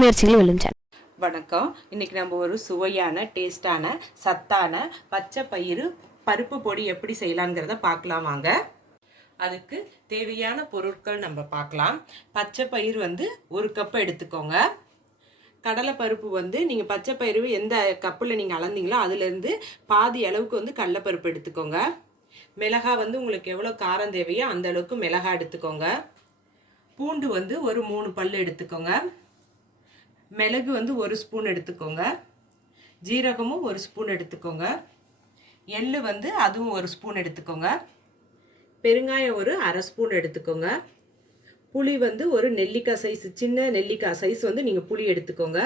முயற்சிகள் வெல்லும் சேனல். வணக்கம். இன்னைக்கு நம்ம ஒரு சுவையான டேஸ்டான சத்தான பச்சை பயிறு பருப்பு பொடி எப்படி செய்யலாங்கிறத பார்க்கலாம் வாங்க. அதுக்கு தேவையான பொருட்கள் நம்ம பார்க்கலாம். பச்சை பயிறு வந்து 1 கப் எடுத்துக்கோங்க. கடலை பருப்பு வந்து நீங்கள் பச்சை பயிறு எந்த கப்பில் நீங்கள் அளந்தீங்களோ அதுலேருந்து பாதி அளவுக்கு வந்து கடலைப்பருப்பு எடுத்துக்கோங்க. மிளகாய் வந்து உங்களுக்கு எவ்வளோ காரம் தேவையோ அந்த அளவுக்கு மிளகாய் எடுத்துக்கோங்க. பூண்டு வந்து ஒரு 3 பல் எடுத்துக்கோங்க. மிளகு வந்து 1 ஸ்பூன் எடுத்துக்கோங்க. ஜீரகமும் 1 ஸ்பூன் எடுத்துக்கோங்க. எள்ளு வந்து அதுவும் 1 ஸ்பூன் எடுத்துக்கோங்க. பெருங்காயம் ஒரு அரை ஸ்பூன் எடுத்துக்கோங்க. புளி வந்து ஒரு நெல்லிக்காய் சைஸ், சின்ன நெல்லிக்காய் சைஸ் வந்து நீங்கள் புளி எடுத்துக்கோங்க.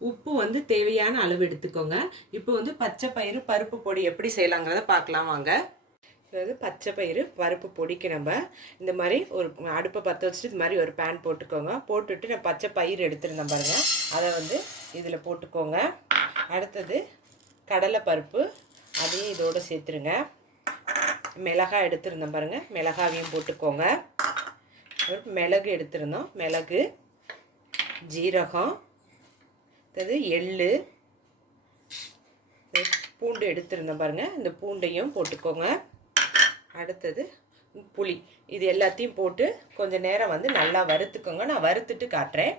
உப்பு வந்து தேவையான அளவு எடுத்துக்கோங்க. இப்போ வந்து பச்சை பயிறு பருப்பு பொடி எப்படி செய்யலாங்கிறத பார்க்கலாம் வாங்க. அதாவது பச்சை பயிறு பருப்பு பொடிக்கு நம்ம இந்த மாதிரி ஒரு அடுப்பை பற்ற வச்சுட்டு இது மாதிரி ஒரு பேன் போட்டுக்கோங்க. போட்டுட்டு நான் பச்சை பயிறு எடுத்துருந்தேன் பாருங்கள், அதை வந்து இதில் போட்டுக்கோங்க. அடுத்தது கடலை பருப்பு அதையும் இதோடு சேர்த்துருங்க. மிளகாய் எடுத்துருந்தேன் பாருங்கள், மிளகாவையும் போட்டுக்கோங்க. மிளகு எடுத்துருந்தோம், மிளகு, ஜீரகம், அடுத்தது எள்ளு, பூண்டு எடுத்துருந்தேன் பாருங்கள், இந்த பூண்டையும் போட்டுக்கோங்க. அடுத்தது புளி, இது எல்லாத்தையும் போட்டு கொஞ்சம் நேரம் வந்து நல்லா வறுத்துக்கோங்க. நான் வறுத்துட்டு காட்டுறேன்.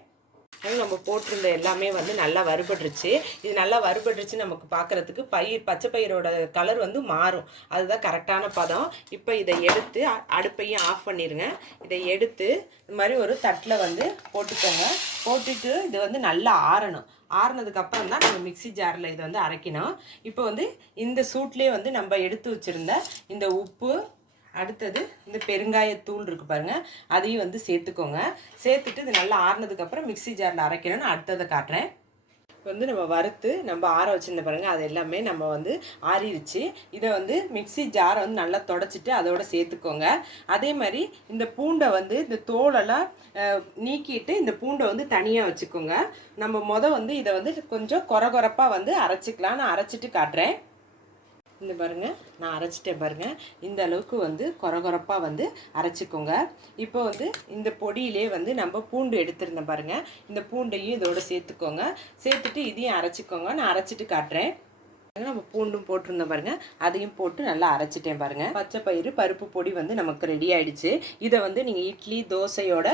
நம்ம போட்டிருந்த எல்லாமே வந்து நல்லா வறுபட்டுருச்சு. இது நல்லா வறுபட்டுருச்சு. நமக்கு பார்க்குறதுக்கு பச்சை பயிரோட கலர் வந்து மாறும். அதுதான் கரெக்டான பதம். இப்போ இதை எடுத்து அடுப்பையும் ஆஃப் பண்ணிடுங்க. இதை எடுத்து இந்த மாதிரி ஒரு தட்டில் வந்து போட்டுக்கோங்க. போட்டுட்டு இது வந்து நல்லா ஆறணும். ஆறுனதுக்கப்புறம் தான் நம்ம மிக்சி ஜாரில் இதை வந்து அரைக்கணும். இப்போ வந்து இந்த சூட்லேயே வந்து நம்ம எடுத்து வச்சுருந்த இந்த உப்பு, அடுத்தது இந்த பெருங்காயத்தூள் இருக்குது பாருங்கள், அதையும் வந்து சேர்த்துக்கோங்க. சேர்த்துட்டு இது நல்லா ஆறுனதுக்கப்புறம் மிக்சி ஜாரில் அரைக்கணும்னு அடுத்ததை காட்டுறேன். வந்து நம்ம வறுத்து நம்ம ஆற வச்சுருந்த பாருங்கள், அது எல்லாமே நம்ம வந்து ஆறிடுச்சு. இதை வந்து மிக்சி ஜாரை வந்து நல்லா தொடச்சிட்டு அதோட சேர்த்துக்கோங்க. அதே மாதிரி இந்த பூண்டை வந்து இந்த தோலெல்லாம் நீக்கிட்டு இந்த பூண்டை வந்து தனியாக வச்சுக்கோங்க. நம்ம வந்து இதை வந்து கொஞ்சம் கொரகொரப்பாக வந்து அரைச்சிக்கலாம். நான் அரைச்சிட்டு காட்டுறேன். இந்த பாருங்கள், நான் அரைச்சிட்டேன் பாருங்கள். இந்த அளவுக்கு வந்து கொரகொரப்பாக வந்து அரைச்சிக்கோங்க. இப்போ வந்து இந்த பொடியிலே வந்து நம்ம பூண்டு எடுத்துருந்தேன் பாருங்கள், இந்த பூண்டையும் இதோட சேர்த்துக்கோங்க. சேர்த்துட்டு இதையும் அரைச்சிக்கோங்க. நான் அரைச்சிட்டு காட்டுறேன். நம்ம பூண்டும் போட்டிருந்தோம் பாருங்கள், அதையும் போட்டு நல்லா அரைச்சிட்டேன் பாருங்கள். பச்சை பயிறு பருப்பு பொடி வந்து நமக்கு ரெடி ஆகிடுச்சு. இதை வந்து நீங்கள் இட்லி தோசையோட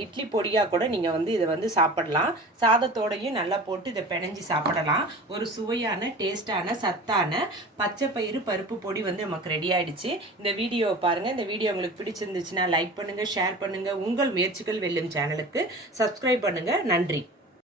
இட்லி பொடியாக கூட நீங்கள் வந்து இதை வந்து சாப்பிடலாம். சாதத்தோடையும் நல்லா போட்டு இதை பிணைஞ்சி சாப்பிடலாம். ஒரு சுவையான டேஸ்டான சத்தான பச்சை பயிறு பருப்பு பொடி வந்து நமக்கு ரெடி ஆகிடுச்சு. இந்த வீடியோவை பாருங்கள். இந்த வீடியோ உங்களுக்கு பிடிச்சிருந்துச்சுன்னா லைக் பண்ணுங்கள், ஷேர் பண்ணுங்கள். உங்கள் முயற்சிகள் வெல்லும் சேனலுக்கு சப்ஸ்கிரைப் பண்ணுங்கள். நன்றி.